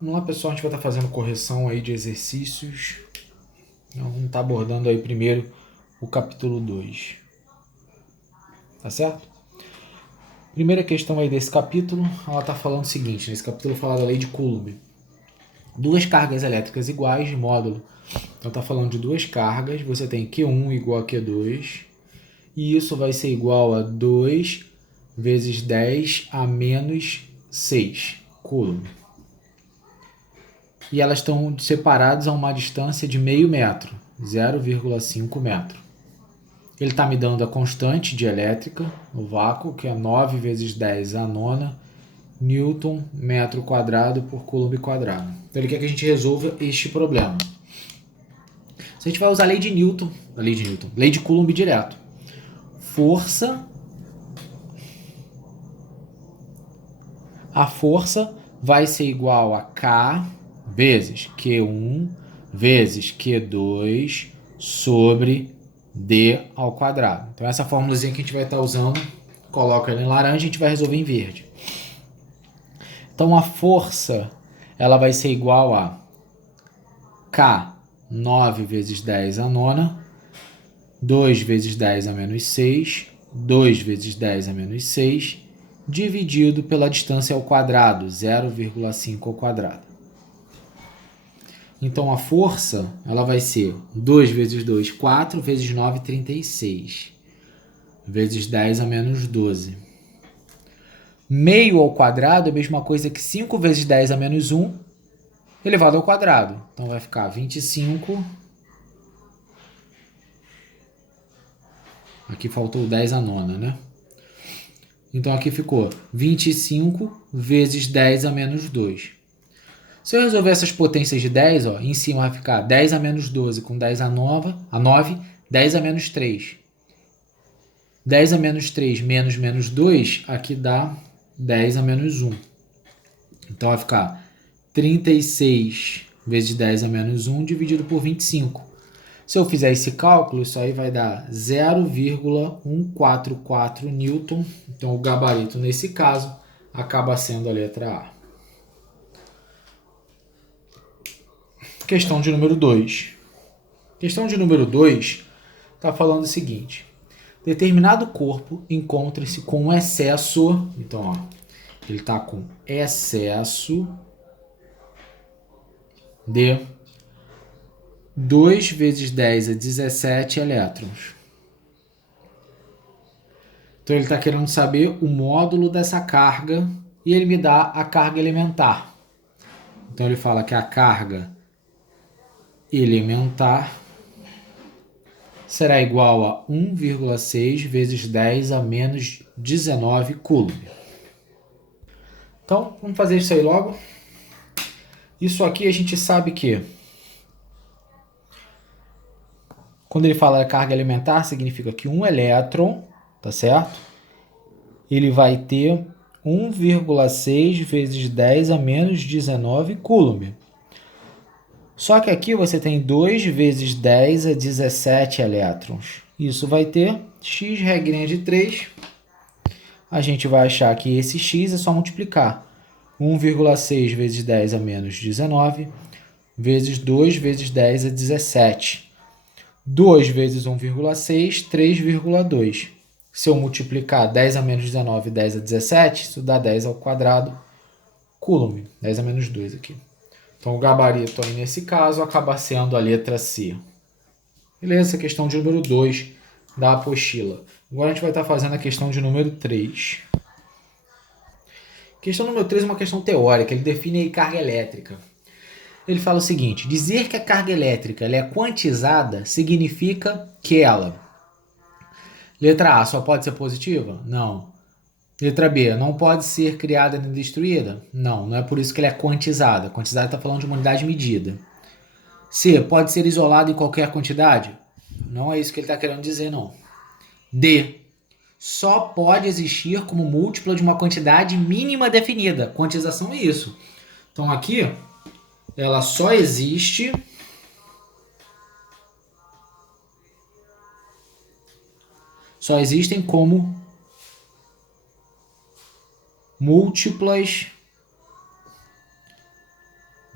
Vamos lá, pessoal, a gente vai estar fazendo correção aí de exercícios. Vamos estar abordando aí primeiro o capítulo 2. Tá certo? Primeira questão aí desse capítulo, ela está falando o seguinte, nesse capítulo fala da lei de Coulomb. Duas cargas elétricas iguais de módulo. Então está falando de duas cargas, você tem Q1 igual a Q2, e isso vai ser igual a 2 vezes 10 a menos 6 Coulomb. E elas estão separadas a uma distância de meio metro, 0,5 metro. Ele está me dando a constante de elétrica, o vácuo, que é 9 vezes 10 a nona Newton metro quadrado por Coulomb quadrado. Então ele quer que a gente resolva este problema. Se a gente vai usar a lei de Coulomb direto. A força vai ser igual a K vezes Q1 vezes Q2 sobre D ao quadrado. Então essa formulazinha que a gente vai estar usando, coloca ela em laranja, a gente vai resolver em verde. Então a força ela vai ser igual a K 9 vezes 10 a nona, 2 vezes 10 a menos 6, 2 vezes 10 a menos 6, dividido pela distância ao quadrado, 0,5 ao quadrado. Então a força ela vai ser 2 vezes 2, 4, vezes 9, 36, vezes 10 a menos 12. Meio ao quadrado é a mesma coisa que 5 vezes 10 a menos 1 elevado ao quadrado. Então vai ficar 25. Aqui faltou 10 a nona, né? Então aqui ficou 25 vezes 10 a menos 2. Se eu resolver essas potências de 10, ó, em cima vai ficar 10 a menos 12 com 10 a 9, 10 a menos 3. 10 a menos 3 menos menos 2, aqui dá 10 a menos 1. Então vai ficar 36 vezes 10 a menos 1 dividido por 25. Se eu fizer esse cálculo, isso aí vai dar 0,144 newton. Então o gabarito nesse caso acaba sendo a letra A. Questão de número 2. Questão de número 2 está falando o seguinte. Determinado corpo encontra-se com excesso. Então, ó, ele está com excesso de 2 vezes 10 a 17 elétrons. Então ele está querendo saber o módulo dessa carga e ele me dá a carga elementar. Então ele fala que a carga elementar será igual a 1,6 vezes 10 a menos 19 Coulomb. Então, vamos fazer isso aí logo. Isso aqui a gente sabe que quando ele fala carga elementar, significa que um elétron, tá certo? Ele vai ter 1,6 vezes 10 a menos 19 Coulomb. Só que aqui você tem 2 vezes 10 a 17 elétrons. Isso vai ter x regrinha de 3. A gente vai achar que esse x é só multiplicar. 1,6 vezes 10 a menos 19 vezes 2 vezes 10 a 17. 2 vezes 1,6, 3,2. Se eu multiplicar 10 a menos 19 e 10 a 17, isso dá 10 ao quadrado Coulomb. 10 a menos 2 aqui. Então o gabarito aí nesse caso acaba sendo a letra C. Beleza? Essa questão de número 2 da apostila. Agora a gente vai estar fazendo a questão de número 3. Questão número 3 é uma questão teórica, ele define aí carga elétrica. Ele fala o seguinte, dizer que a carga elétrica ela é quantizada significa que ela, letra A, só pode ser positiva? Não. Letra B, não pode ser criada nem destruída? Não, não é por isso que ela é quantizada. Quantizada está falando de uma unidade medida. C, pode ser isolada em qualquer quantidade? Não é isso que ele está querendo dizer, não. D, só pode existir como múltipla de uma quantidade mínima definida. Quantização é isso. Então aqui, ela só existe só existem como múltiplas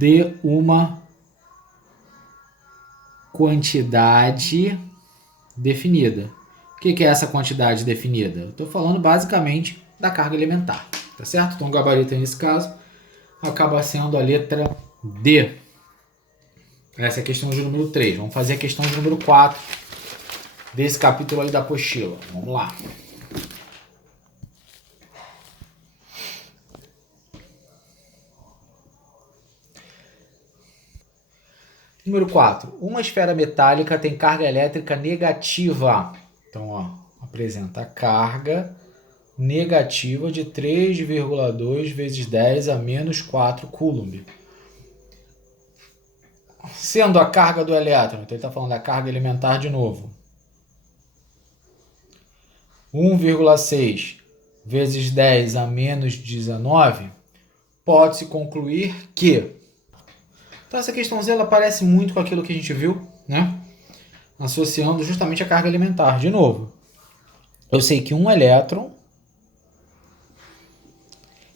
de uma quantidade definida. O que é essa quantidade definida? Eu estou falando basicamente da carga elementar, tá certo? Então o gabarito nesse caso acaba sendo a letra D. Essa é a questão de número 3. Vamos fazer a questão de número 4 desse capítulo aí da apostila. Vamos lá. Número 4. Uma esfera metálica tem carga elétrica negativa. Então, ó, apresenta a carga negativa de 3,2 vezes 10 a menos 4 coulomb. Sendo a carga do elétron, então ele está falando da carga elementar de novo. 1,6 vezes 10 a menos 19, pode-se concluir que... Então essa questãozinha ela parece muito com aquilo que a gente viu, né? Associando justamente a carga elementar. De novo, eu sei que um elétron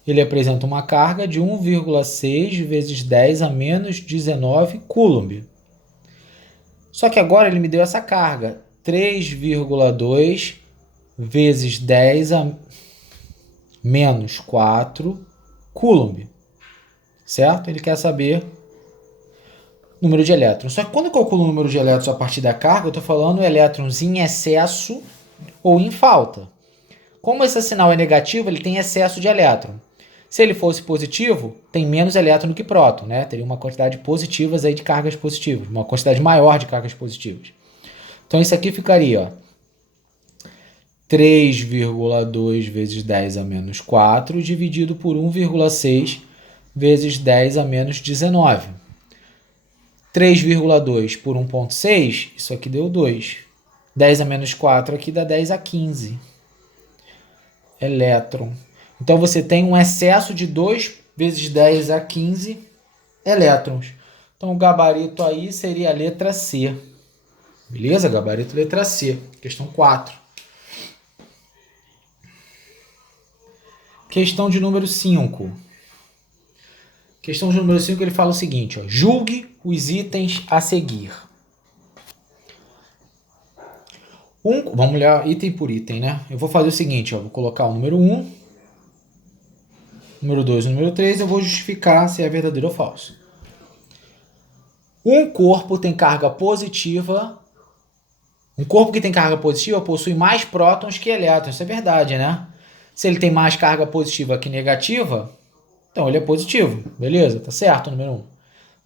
ele apresenta uma carga de 1,6 vezes 10 a menos 19 coulomb. Só que agora ele me deu essa carga, 3,2 vezes 10 a menos 4 coulomb. Certo? Ele quer saber o número de elétrons. Só que quando eu calculo o número de elétrons a partir da carga, eu estou falando elétrons em excesso ou em falta. Como esse sinal é negativo, ele tem excesso de elétron. Se ele fosse positivo, tem menos elétron do que próton, né? Teria uma quantidade positivas aí de cargas positivas, uma quantidade maior de cargas positivas. Então isso aqui ficaria, ó, 3,2 vezes 10 a menos 4 dividido por 1,6 vezes 10 a menos 19. 3,2 por 1,6, isso aqui deu 2. 10 a menos 4 aqui dá 10 a 15 elétron. Então você tem um excesso de 2 vezes 10 a 15 elétrons. Então o gabarito aí seria a letra C. Beleza? Gabarito letra C. Questão 4. Questão de número 5. Questão de número 5 ele fala o seguinte, ó, julgue os itens a seguir. Vamos olhar item por item, né? Eu vou fazer o seguinte, ó, vou colocar o número 1, número 2 e número 3, eu vou justificar se é verdadeiro ou falso. Um corpo tem carga positiva. Um corpo que tem carga positiva possui mais prótons que elétrons. Isso é verdade, né? Se ele tem mais carga positiva que negativa, então ele é positivo. Beleza? Tá certo, número 1.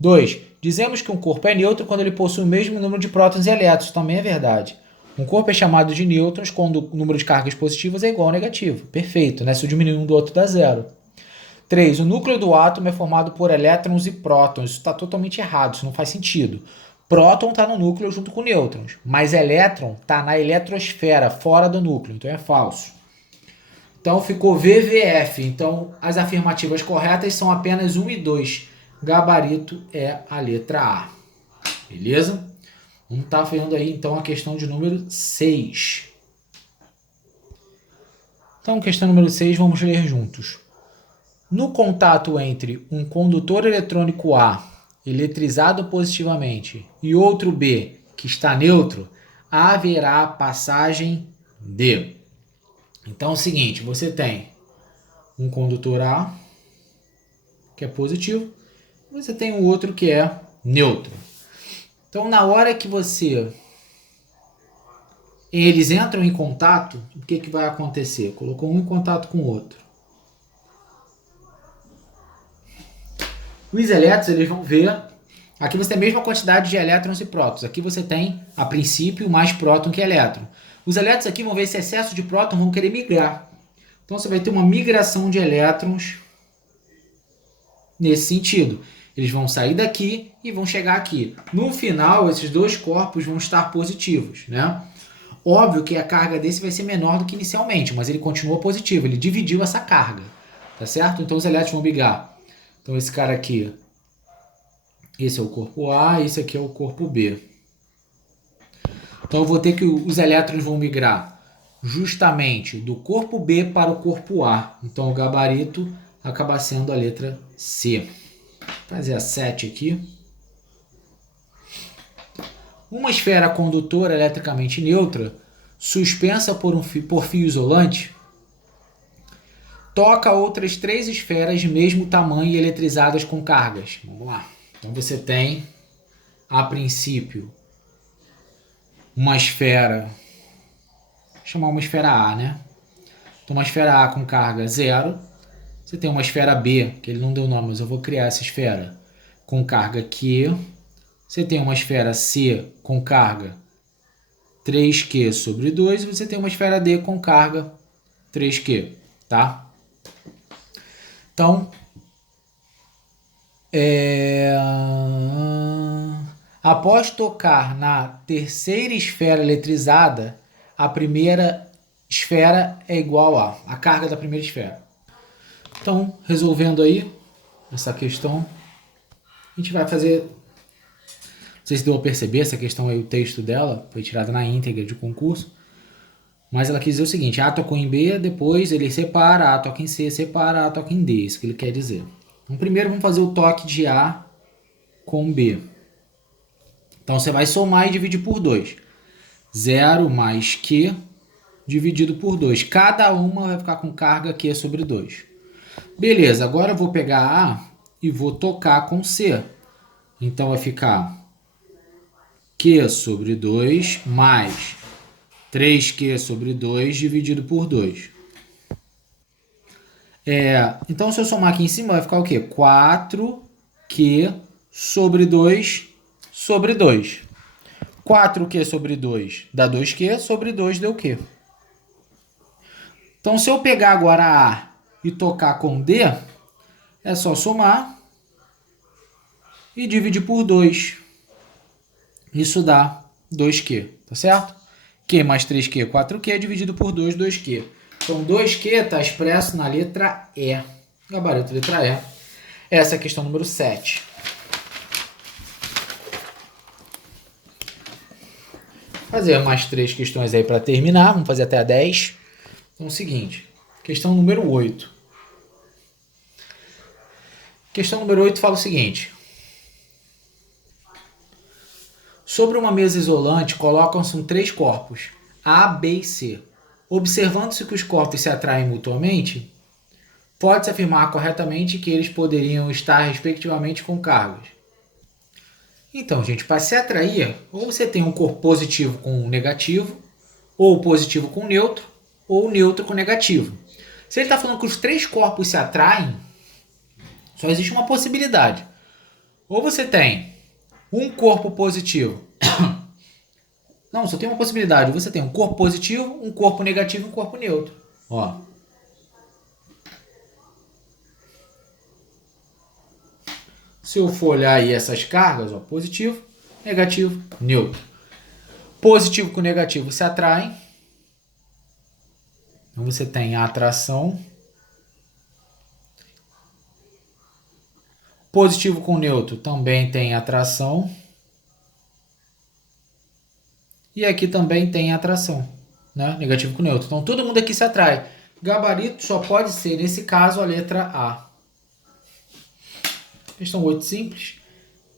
2. Dizemos que um corpo é neutro quando ele possui o mesmo número de prótons e elétrons. Isso também é verdade. Um corpo é chamado de nêutrons quando o número de cargas positivas é igual ao negativo. Perfeito, né? Se eu diminuir um do outro dá zero. 3. O núcleo do átomo é formado por elétrons e prótons. Isso está totalmente errado, isso não faz sentido. Próton está no núcleo junto com nêutrons, mas elétron está na eletrosfera, fora do núcleo, então é falso. Então ficou VVF. Então as afirmativas corretas são apenas 1 e 2. Gabarito é a letra A. Beleza? Vamos estar vendo aí então a questão de número 6. Então, questão número 6, vamos ler juntos. No contato entre um condutor eletrônico A, eletrizado positivamente, e outro B, que está neutro, haverá passagem de... Então é o seguinte, você tem um condutor A, que é positivo, e você tem o outro que é neutro. Então, na hora que eles entram em contato, o que vai acontecer? Colocou um em contato com o outro. Os elétrons, eles vão ver... Aqui você tem a mesma quantidade de elétrons e prótons. Aqui você tem, a princípio, mais próton que elétron. Os elétrons aqui vão ver esse excesso de próton, vão querer migrar. Então você vai ter uma migração de elétrons nesse sentido. Eles vão sair daqui e vão chegar aqui. No final, esses dois corpos vão estar positivos, né? Óbvio que a carga desse vai ser menor do que inicialmente, mas ele continua positivo. Ele dividiu essa carga, tá certo? Então os elétrons vão migrar. Então esse cara aqui, esse é o corpo A, esse aqui é o corpo B. Então eu vou ter que os elétrons vão migrar justamente do corpo B para o corpo A. Então o gabarito acaba sendo a letra C. fazer a 7 aqui. Uma esfera condutora eletricamente neutra, suspensa por fio isolante, toca outras 3 esferas de mesmo tamanho e eletrizadas com cargas. Vamos lá. Então você tem, a princípio, uma esfera, vou chamar uma esfera A, né? Então uma esfera A com carga 0. Você tem uma esfera B, que ele não deu nome, mas eu vou criar essa esfera, com carga Q. Você tem uma esfera C com carga 3Q sobre 2 e você tem uma esfera D com carga 3Q, tá? Então, após tocar na terceira esfera eletrizada, a primeira esfera é igual a carga da primeira esfera. Então, resolvendo aí essa questão, a gente vai fazer... Não sei se deu a perceber, essa questão aí, o texto dela foi tirada na íntegra de concurso, mas ela quis dizer o seguinte: A tocou em B, depois ele separa, A toca em C, separa, A toca em D, isso que ele quer dizer. Então, primeiro vamos fazer o toque de A com B. Então, você vai somar e dividir por 2. 0 mais Q dividido por 2. Cada uma vai ficar com carga Q sobre 2. Beleza, agora eu vou pegar A e vou tocar com C. Então, vai ficar Q sobre 2 mais 3Q sobre 2 dividido por 2. Então, se eu somar aqui em cima, vai ficar o quê? 4Q sobre 2 sobre 2. 4Q sobre 2 dá 2Q, sobre 2 deu Q. Então, se eu pegar agora A e tocar com D, é só somar e dividir por 2. Isso dá 2Q, tá certo? Q mais 3Q, 4Q, dividido por 2, 2Q. Então, 2Q está expresso na letra E. Gabarito letra E. Essa é a questão número 7. Fazer mais 3 questões aí para terminar. Vamos fazer até a 10. Então, é o seguinte. Questão número 8. Questão número 8 fala o seguinte. Sobre uma mesa isolante, colocam-se 3 corpos, A, B e C. Observando-se que os corpos se atraem mutuamente, pode-se afirmar corretamente que eles poderiam estar respectivamente com cargas. Então, gente, para se atrair, ou você tem um corpo positivo com negativo, ou positivo com neutro, ou neutro com negativo. Se ele está falando que os 3 corpos se atraem, só existe uma possibilidade. Ou você tem um corpo positivo. Não, só tem uma possibilidade. Você tem um corpo positivo, um corpo negativo e um corpo neutro. Ó. Se eu for olhar aí essas cargas, ó, positivo, negativo, neutro. Positivo com negativo se atraem. Então você tem a atração. Positivo com neutro também tem atração. E aqui também tem atração, né? Negativo com neutro. Então todo mundo aqui se atrai. Gabarito só pode ser, nesse caso, a letra A. Questão 8 simples.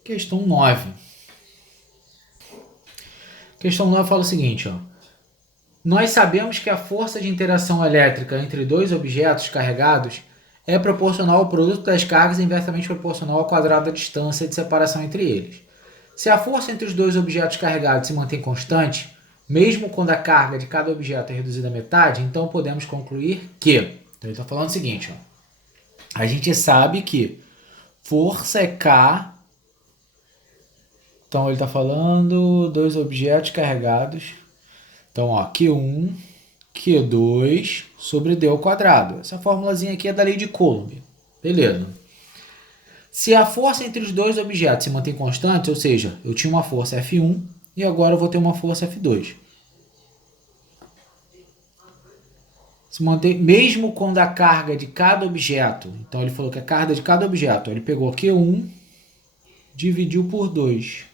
Questão 9. Questão 9 fala o seguinte, ó. Nós sabemos que a força de interação elétrica entre 2 objetos carregados é proporcional ao produto das cargas e inversamente proporcional ao quadrado da distância de separação entre eles. Se a força entre os 2 objetos carregados se mantém constante, mesmo quando a carga de cada objeto é reduzida à metade, então podemos concluir que... Então ele está falando o seguinte, ó. A gente sabe que força é K. Então ele está falando 2 objetos carregados. Então, ó, Q1, Q2 sobre D ao quadrado. Essa formulazinha aqui é da lei de Coulomb. Beleza. Se a força entre os 2 objetos se mantém constante, ou seja, eu tinha uma força F1 e agora eu vou ter uma força F2. Se mantém, mesmo quando a carga de cada objeto, então ele falou que a carga de cada objeto, ele pegou Q1, dividiu por 2.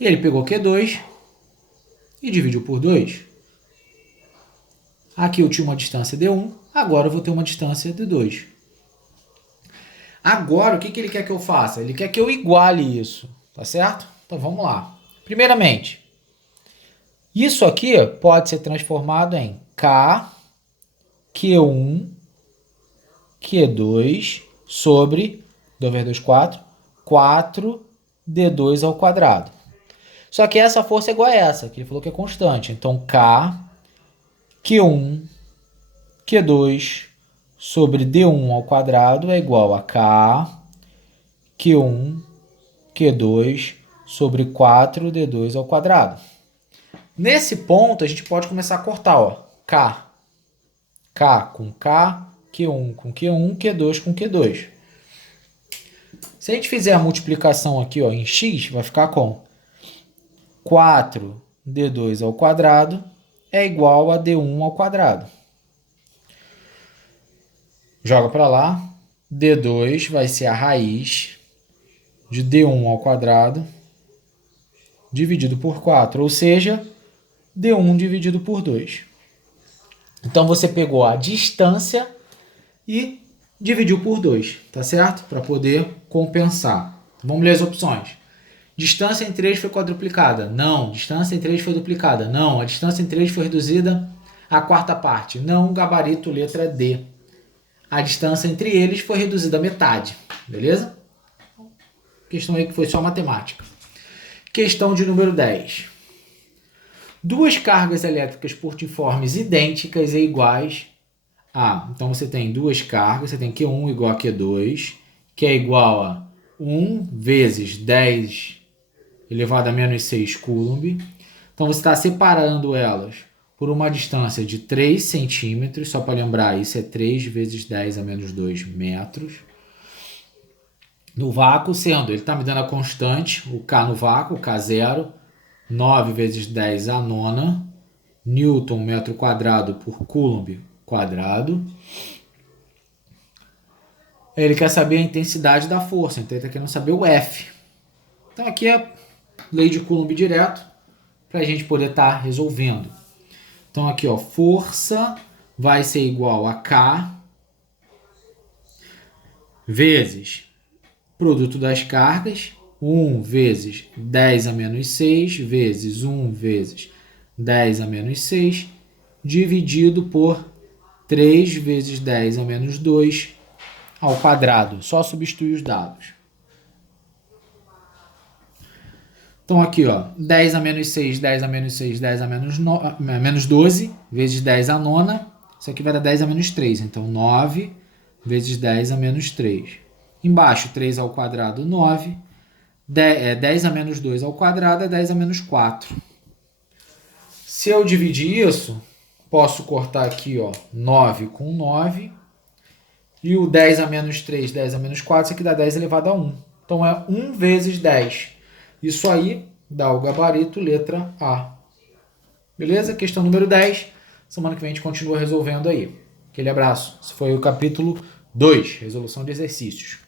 E ele pegou Q2 e dividiu por 2. Aqui eu tinha uma distância D1, agora eu vou ter uma distância D2. Agora, o que que ele quer que eu faça? Ele quer que eu iguale isso, tá certo? Então, vamos lá. Primeiramente, isso aqui pode ser transformado em K, Q1, Q2 sobre 2 vezes 2, 4, 4D2 ao quadrado. Só que essa força é igual a essa, que ele falou que é constante. Então, K, Q1, Q2 sobre D1 ao quadrado é igual a K, Q1, Q2 sobre 4D2 ao quadrado. Nesse ponto, a gente pode começar a cortar, ó. K com K, Q1 com Q1, Q2 com Q2. Se a gente fizer a multiplicação aqui, ó, em x, vai ficar com 4D2 ao quadrado é igual a D1 ao quadrado. Joga para lá. D2 vai ser a raiz de D1 ao quadrado dividido por 4, ou seja, D1 dividido por 2. Então, você pegou a distância e dividiu por 2, tá certo? Para poder compensar. Vamos ler as opções. Distância em 3 foi quadruplicada? Não. Distância em 3 foi duplicada? Não. A distância em 3 foi reduzida à quarta parte? Não. Gabarito, letra D. A distância entre eles foi reduzida à metade. Beleza? Questão aí que foi só matemática. Questão de número 10. Duas cargas elétricas portiformes idênticas e iguais a... Então, você tem duas cargas. Você tem Q1 igual a Q2, que é igual a 1 vezes 10 elevado a menos 6 Coulomb. Então, você está separando elas por uma distância de 3 centímetros. Só para lembrar, isso é 3 vezes 10 a menos 2 metros. No vácuo, sendo, ele está me dando a constante, o K no vácuo, K0, 9 vezes 10 a nona, Newton metro quadrado por Coulomb quadrado. Ele quer saber a intensidade da força, então ele está querendo saber o F. Então, aqui é lei de Coulomb direto, para a gente poder estar resolvendo. Então, aqui, ó, força vai ser igual a K vezes produto das cargas, 1 vezes 10 a menos 6, vezes 1 vezes 10 a menos 6, dividido por 3 vezes 10 a menos 2 ao quadrado. Só substituir os dados. Então, aqui, ó, 10 a menos 6, 10 a menos 6, 10 a menos 12, vezes 10 a nona. Isso aqui vai dar 10 a menos 3. Então, 9 vezes 10 a menos 3. Embaixo, 3 ao quadrado, 9. 10 a menos 2 ao quadrado é 10 a menos 4. Se eu dividir isso, posso cortar aqui, ó, 9 com 9. E o 10 a menos 3, 10 a menos 4, isso aqui dá 10 elevado a 1. Então, é 1 vezes 10. Isso aí dá o gabarito letra A. Beleza? Questão número 10. Semana que vem a gente continua resolvendo aí. Aquele abraço. Esse foi o capítulo 2, resolução de exercícios.